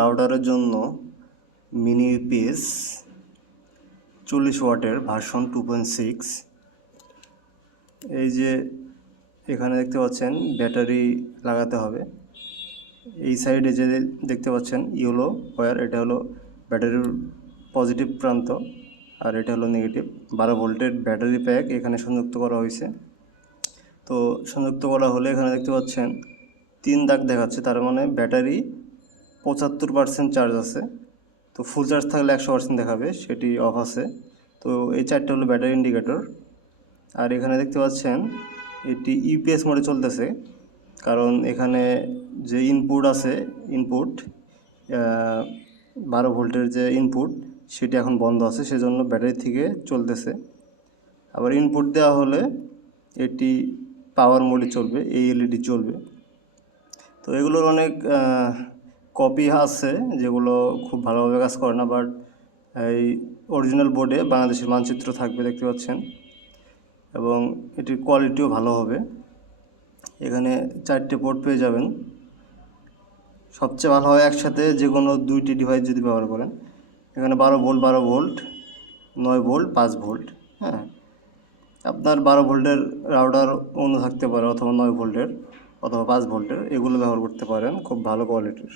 রাউটারের জন্য mini UPS চল্লিশ ওয়াটের ভার্সন টু পয়েন্ট সিক্স এই যে এখানে দেখতে পাচ্ছেন ব্যাটারি লাগাতে হবে। এই সাইডে যে দেখতে পাচ্ছেন ইয়েলো ওয়ার এটা হলো ব্যাটারির পজিটিভ প্রান্ত আর এটা হলো নেগেটিভ বারো ভোল্টের ব্যাটারি প্যাক এখানে সংযুক্ত করা হয়েছে। তো সংযুক্ত করা হলে এখানে দেখতে পাচ্ছেন, তিন দাগ দেখাচ্ছে, তার মানে ব্যাটারি পঁচাত্তর পার্সেন্ট চার্জ আছে। তো ফুল চার্জ থাকলে একশো পার্সেন্ট দেখাবে, সেটি অফ আছে। তো এই চারটে হলো ব্যাটারি ইন্ডিকেটর আর এখানে দেখতে পাচ্ছেন, এটি ইউপিএস মোডে চলতেছে। কারণ এখানে যে ইনপুট আছে ইনপুট বারো ভোল্টের যে ইনপুট সেটি এখন বন্ধ আছে, সেজন্য ব্যাটারি থেকে চলতেছে। আবার ইনপুট দেওয়া হলে এটি পাওয়ার মোডে চলবে, এই এলইডি চলবে। তো এগুলোর অনেক কপি আছে, যেগুলো খুব ভালোভাবে কাজ করে না বাট এই অরিজিনাল বোর্ডে বাংলাদেশের মানচিত্র থাকবে, দেখতে পাচ্ছেন। এবং এটির কোয়ালিটিও ভালো হবে। এখানে চারটে পোর্ট পেয়ে যাবেন। সবচেয়ে ভালো হয় একসাথে যে কোনো দুইটি ডিভাইস যদি ব্যবহার করেন। এখানে বারো ভোল্ট বারো ভোল্ট নয় ভোল্ট পাঁচ ভোল্ট হ্যাঁ। আপনার বারো ভোল্টের রাউডার অন্য থাকতে পারে, অথবা নয় ভোল্টের অথবা পাঁচ ভোল্টের এগুলো ব্যবহার করতে পারেন, খুব ভালো কোয়ালিটির